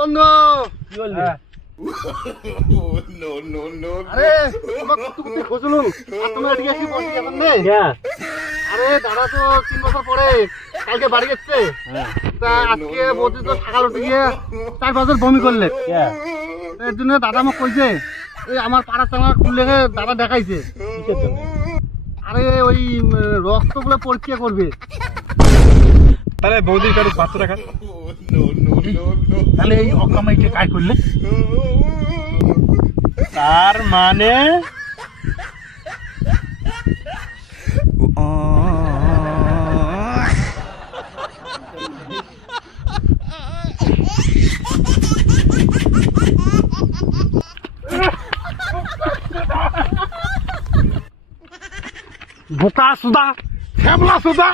বন্ধু কি বললি? আরে তোমাকে তুমি খুঁজলুম আর তুমি এদিকে কি বসে যাবেন নে আরে দাদা তো 3 বছর পরে কালকে বাড়ি যাচ্ছে তা আজকে বলতে তো সকাল উঠে গিয়ে 4 বছর বমি করলে এর জন্য দাদা আমাকে কইছে এই আমার পাড়া চাঙা খুললে দাদা দেখাইছে কিসের জন্য? আরে ওই রক্তগুলো পরীক্ষা করবে তাহলে বৌদির কারো 500 টাকা তাহলে এই অকামাইকে কাজ করলে তার মানে বোকা সুদা শ্যামলা সুদা